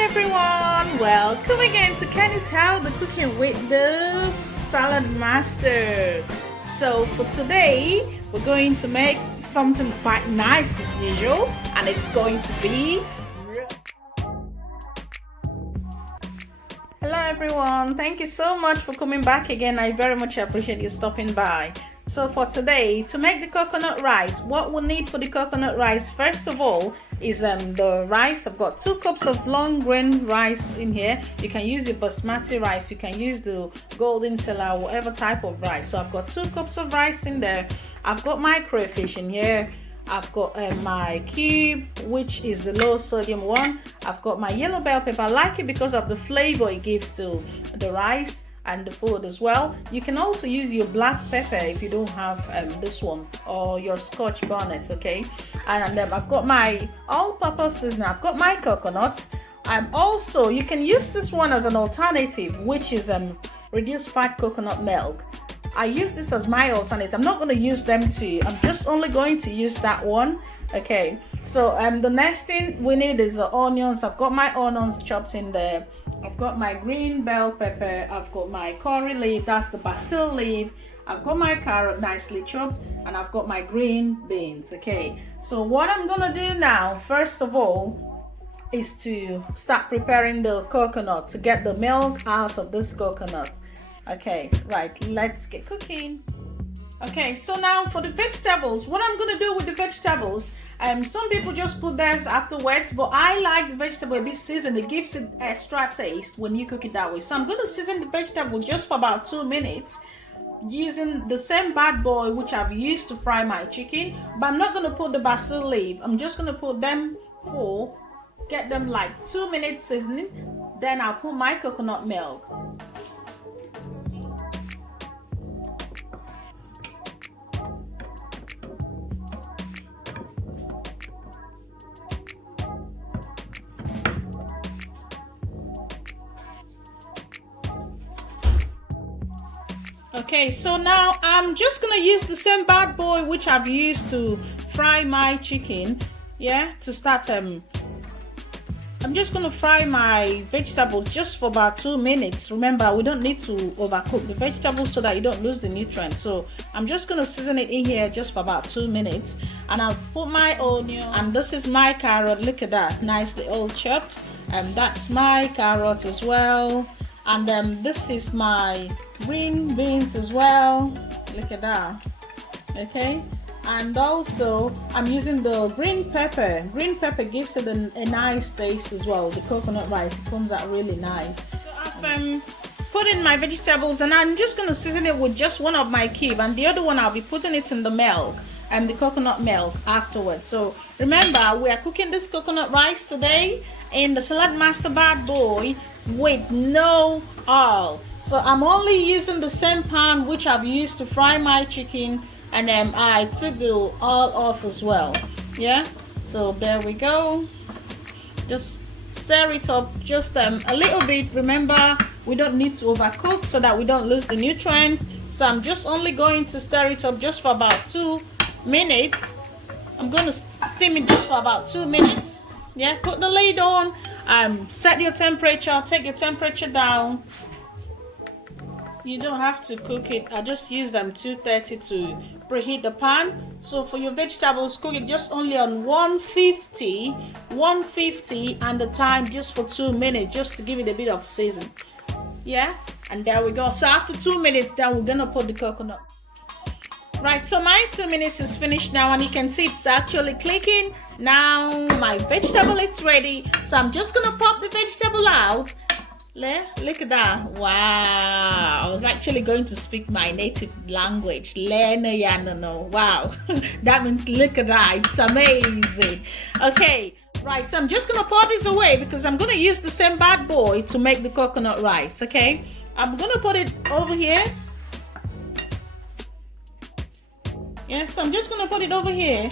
everyone, welcome again to Kenny's House, the cooking with the Saladmaster. So for today, we're going to make something quite nice as usual, and it's going to be... Hello everyone, thank you so much for coming back again. I very much appreciate you stopping by. So for today, to make the coconut rice, what we'll need for the coconut rice, first of all, is the rice. I've got 2 cups of long grain rice in here. You can use your basmati rice, you can use the golden cellar, whatever type of rice. So I've got 2 cups of rice in there. I've got my crayfish in here. I've got my cube, which is the low sodium one. I've got my yellow bell pepper. I like it because of the flavor it gives to the rice and the food as well. You can also use your black pepper if you don't have this one, or your scotch bonnet, okay? And I've got my all-purpose seasoning. I've got my coconuts. Also, you can use this one as an alternative, which is reduced fat coconut milk. I use this as my alternative. I'm not going to use them too. I'm just only going to use that one, okay? So the next thing we need is the onions. I've got my onions chopped in there. I've got my green bell pepper. I've got my curry leaf, that's the basil leaf. I've got my carrot nicely chopped, and I've got my green beans, okay? So what I'm gonna do now, first of all, is to start preparing the coconut to get the milk out of this coconut. Okay, right, let's get cooking. Okay, so now for the vegetables, what I'm gonna do with the vegetables, some people just put theirs afterwards, but I like the vegetable a bit seasoned. It gives it extra taste when you cook it that way. So I'm going to season the vegetable just for about 2 minutes using the same bad boy which I've used to fry my chicken, but I'm not going to put the basil leaf. I'm just going to put them get them like 2 minutes seasoning. Then I'll put my coconut milk. Okay, so now I'm just gonna use the same bad boy which I've used to fry my chicken, yeah, to start. I'm just gonna fry my vegetable just for about 2 minutes. Remember, we don't need to overcook the vegetables so that you don't lose the nutrients. So I'm just gonna season it in here just for about 2 minutes, and I've put my onion, and this is my carrot. Look at that, nicely all chopped, and that's my carrot as well. And this is my green beans as well. Look at that. Okay, and also I'm using the green pepper. Green pepper gives it a nice taste as well. The coconut rice, it comes out really nice. So I've put in my vegetables, and I'm just going to season it with just one of my cube, and the other one I'll be putting it in the milk and the coconut milk afterwards. So remember, we are cooking this coconut rice today in the Saladmaster bad boy with no oil. So I'm only using the same pan which I've used to fry my chicken, and then I took the oil off as well. Yeah, so there we go. Just stir it up just a little bit. Remember, we don't need to overcook so that we don't lose the nutrients. So I'm just only going to stir it up just for about 2 minutes. I'm going to steam it just for about 2 minutes. Yeah, put the lid on, set your temperature, take your temperature down. You don't have to cook it. I just use 230 to preheat the pan. So for your vegetables, cook it just only on 150, and the time just for 2 minutes, just to give it a bit of season. Yeah, and there we go. So after 2 minutes, then we're gonna put the coconut. Right, so my 2 minutes is finished now, and you can see it's actually clicking. Now my vegetable is ready, so I'm just gonna pop the vegetable out. Look at that. Wow, I was actually going to speak my native language. Wow. That means look at that, it's amazing. Okay, right, so I'm just gonna pour this away because I'm gonna use the same bad boy to make the coconut rice. Okay, I'm gonna put it over here. Yeah, so I'm just gonna put it over here.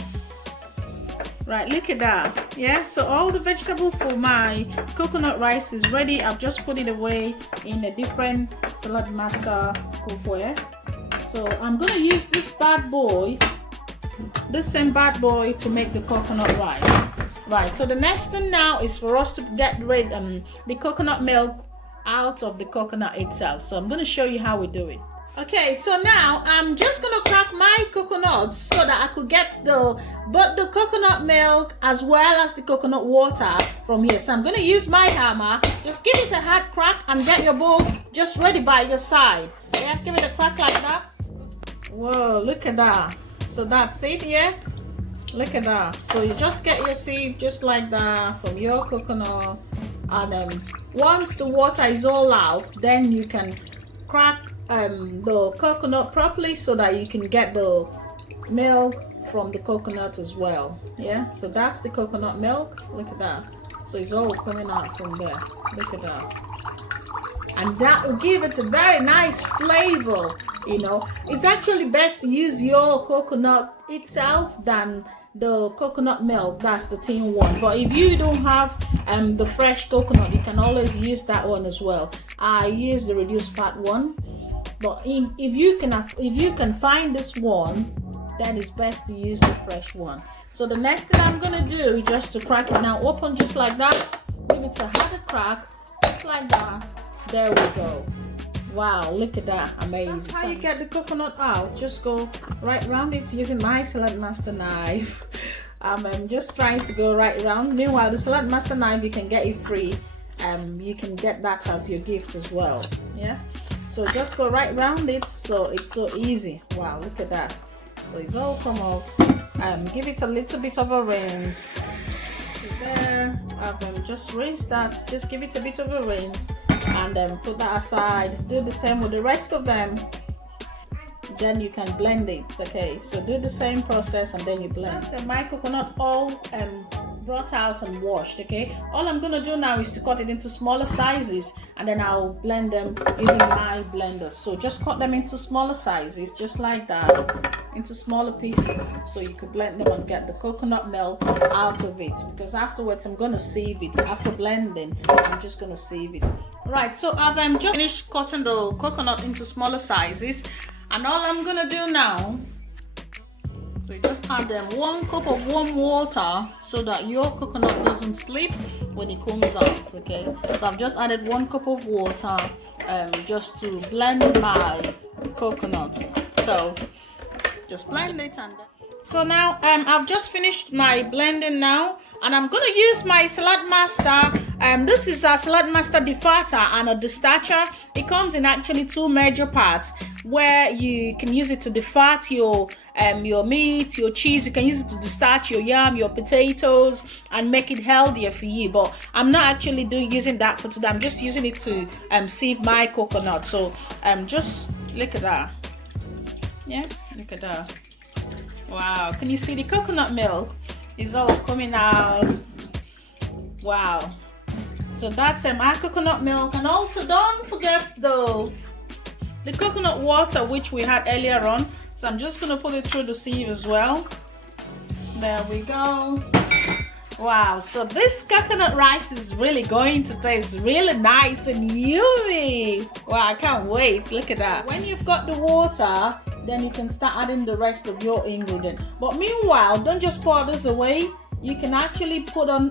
Right, look at that. Yeah, so all the vegetable for my coconut rice is ready. I've just put it away in a different Saladmaster cookware. So I'm gonna use this bad boy, this same bad boy, to make the coconut rice. Right, so the next thing now is for us to get rid the coconut milk out of the coconut itself. So I'm going to show you how we do it. Okay, so now I'm just going to crack my coconuts so that I could get both the coconut milk as well as the coconut water from here. So I'm going to use my hammer. Just give it a hard crack and get your bowl just ready by your side. Yeah, give it a crack like that. Whoa, look at that. So that's it, yeah? Look at that. So you just get your sieve just like that from your coconut, and once the water is all out, then you can crack the coconut properly so that you can get the milk from the coconut as well. Yeah, so that's the coconut milk. Look at that. So it's all coming out from there. Look at that. And that will give it a very nice flavor. You know, it's actually best to use your coconut itself than the coconut milk. That's the tin one. But if you don't have the fresh coconut, you can always use that one as well. I use the reduced fat one, but if you can find this one, then it's best to use the fresh one. So the next thing I'm gonna do is just to crack it now open just like that. Give it a harder crack just like that. There we go. Wow, look at that. Amazing. That's how you get the coconut out. Just go right around it using my Saladmaster knife. I'm just trying to go right around. Meanwhile, the Saladmaster knife, you can get it free. You can get that as your gift as well. Yeah, so just go right around it. So it's so easy. Wow, look at that. So it's all come off. Give it a little bit of a rinse. There, I've just rinsed that. Just give it a bit of a rinse and then put that aside. Do the same with the rest of them. Then you can blend it. Okay, so do the same process and then you blend. That's my coconut all brought out and washed. Okay, all I'm gonna do now is to cut it into smaller sizes and then I'll blend them using my blender. So just cut them into smaller sizes just like that, into smaller pieces, so you could blend them and get the coconut milk out of it, because afterwards I'm gonna sieve it. After blending, I'm just gonna sieve it. Right, so I've just finished cutting the coconut into smaller sizes, and all I'm gonna do now, so you just add 1 cup of warm water so that your coconut doesn't slip when it comes out. Okay, so I've just added 1 cup of water just to blend my coconut. So just blend it. And so now I've just finished my blending now, and I'm gonna use my Saladmaster. This is a Saladmaster defarter and a destarcher. It comes in actually 2 major parts, where you can use it to defart your meat, your cheese. You can use it to destarch your yam, your potatoes, and make it healthier for you. But I'm not actually using that for today. I'm just using it to sieve my coconut. So just look at that. Yeah, look at that. Wow, can you see the coconut milk is all coming out? Wow. So that's our coconut milk. And also don't forget the coconut water which we had earlier on. So I'm just going to put it through the sieve as well. There we go. Wow, so this coconut rice is really going to taste really nice and yummy. Wow, I can't wait. Look at that. When you've got the water, then you can start adding the rest of your ingredient. But meanwhile, don't just pour this away. You can actually put on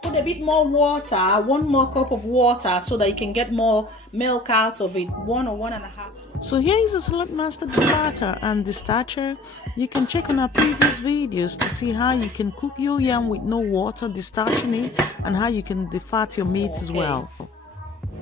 put a bit more water, 1 more cup of water, so that you can get more milk out of it, 1 or 1.5. So here is the Saladmaster defarter and destarcher. You can check on our previous videos to see how you can cook your yam with no water, destarching it, and how you can defart your meat as well.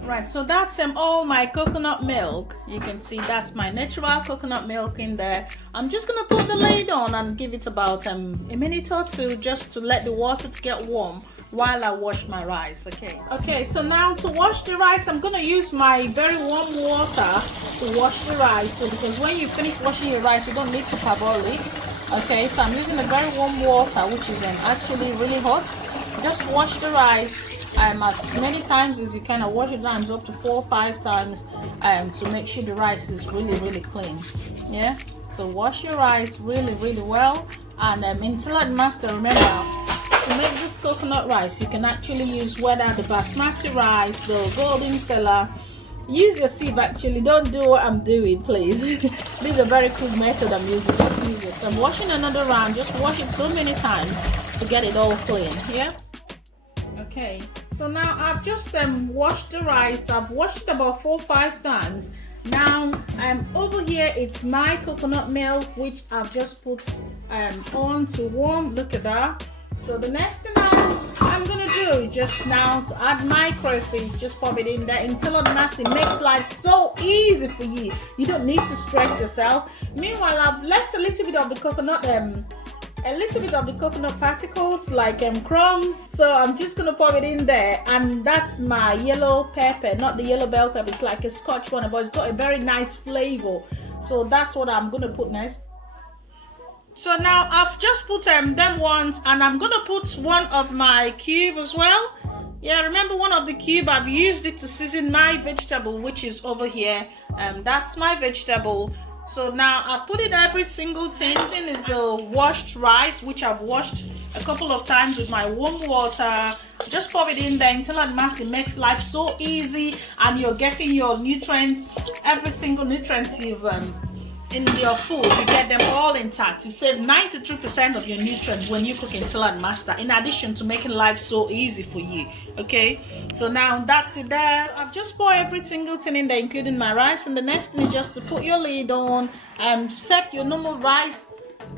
Right, so that's all my coconut milk. You can see that's my natural coconut milk in there. I'm just gonna put the lid on and give it about a minute or 2 just to let the water to get warm while I wash my rice. Okay, so now to wash the rice, I'm gonna use my very warm water to wash the rice. So because when you finish washing your rice, you don't need to parboil it. Okay, so I'm using a very warm water, which is actually really hot. Just wash the rice as many times as you can. I wash it times up to 4 or 5 times to make sure the rice is really clean. Yeah, so wash your rice really well. And in Saladmaster, remember, to make this coconut rice, you can actually use whether the basmati rice, the golden cellar. Use your sieve. Actually, don't do what I'm doing, please. This is a very quick method I'm using. Just use it. So I'm washing another round. Just wash it so many times to get it all clean. Yeah. Okay, so now I've just washed the rice. I've washed it about 4 or 5 times. Now over here it's my coconut milk, which I've just put on to warm. Look at that. So the next thing I'm gonna do is just now to add my crayfish. Just pop it in there. In Saladmaster, it makes life so easy for you. You don't need to stress yourself. Meanwhile, I've left a little bit of the coconut particles like crumbs, so I'm just gonna pop it in there. And that's my yellow pepper, not the yellow bell pepper. It's like a Scotch one, but it's got a very nice flavor. So that's what I'm gonna put next. So now I've just put them ones, and I'm gonna put one of my cube as well. Yeah, remember one of the cube, I've used it to season my vegetable, which is over here. That's my vegetable. So now I've put in every single thing. This is the washed rice, which I've washed a couple of times with my warm water. Just pop it in there until it makes life so easy, and you're getting your nutrients, every single nutrient you've in your food, you get them all intact. You save 93% of your nutrients when you cook in Saladmaster, in addition to making life so easy for you. Okay, so now that's it there. So I've just poured every single thing in there, including my rice, and the next thing is just to put your lid on and set your normal rice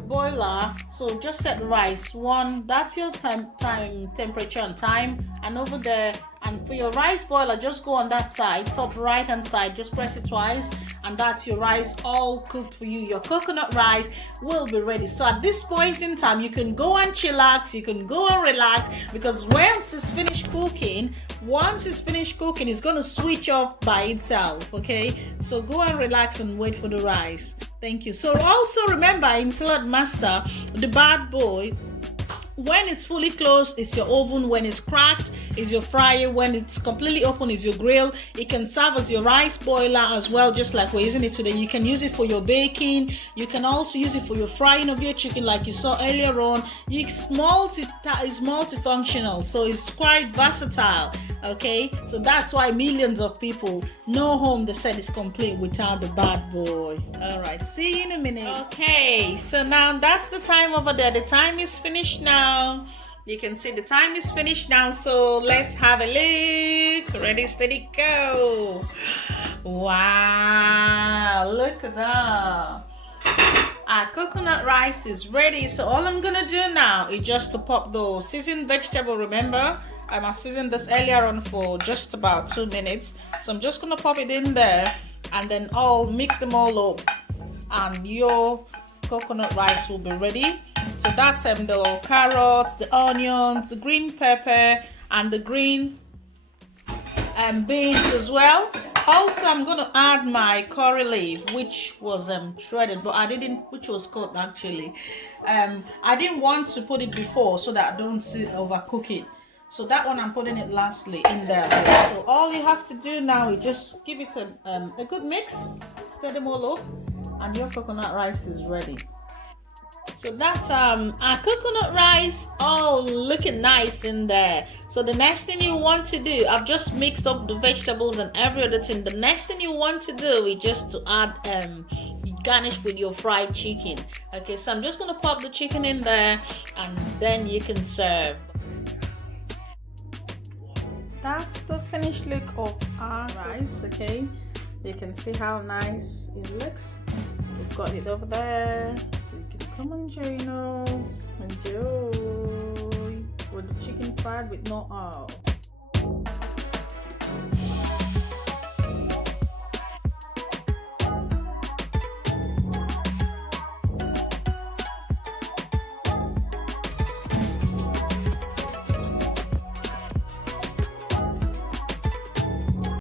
boiler. So just set the rice one, that's your temperature and time, and over there. And for your rice boiler, just go on that side, top right hand side, just press it twice, and that's your rice all cooked for you. Your coconut rice will be ready. So at this point in time, you can go and chillax, you can go and relax, because once it's finished cooking, it's going to switch off by itself. Okay, so go and relax and wait for the rice. Thank you. So also remember, in Saladmaster, the bad boy, when it's fully closed, it's your oven. When it's cracked, it's your fryer. When it's completely open, it's your grill. It can serve as your rice boiler as well, just like we're using it today. You can use it for your baking. You can also use it for your frying of your chicken, like you saw earlier on. It's multifunctional, so it's quite versatile. Okay, so that's why millions of people, no home, they said, is complete without the bad boy. All right, see you in a minute. Okay, so now that's the time over there. The time is finished now. You can see the time is finished now, so let's have a look. Ready, steady, go. Wow, look at that. Our coconut rice is ready. So all I'm gonna do now is just to pop the seasoned vegetable. Remember, I seasoned this earlier on for just about 2 minutes, so I'm just gonna pop it in there, and then I'll mix them all up, and your coconut rice will be ready. So that's the carrots, the onions, the green pepper, and the green beans as well. Also, I'm gonna add my curry leaf, which was shredded, but which was cut actually. I didn't want to put it before so that I don't overcook it. So that one I'm putting it lastly in there. So all you have to do now is just give it a good mix, stir them all up, and your coconut rice is ready. So that's our coconut rice all looking nice in there. So the next thing you want to do, I've just mixed up the vegetables and every other thing. The next thing you want to do is just to add garnish with your fried chicken. Okay, so I'm just gonna pop the chicken in there, and then you can serve. That's the finished look of our rice. Okay, you can see how nice it looks. We've got it over there, so you can come and join us. Enjoy with the chicken fried with no oil.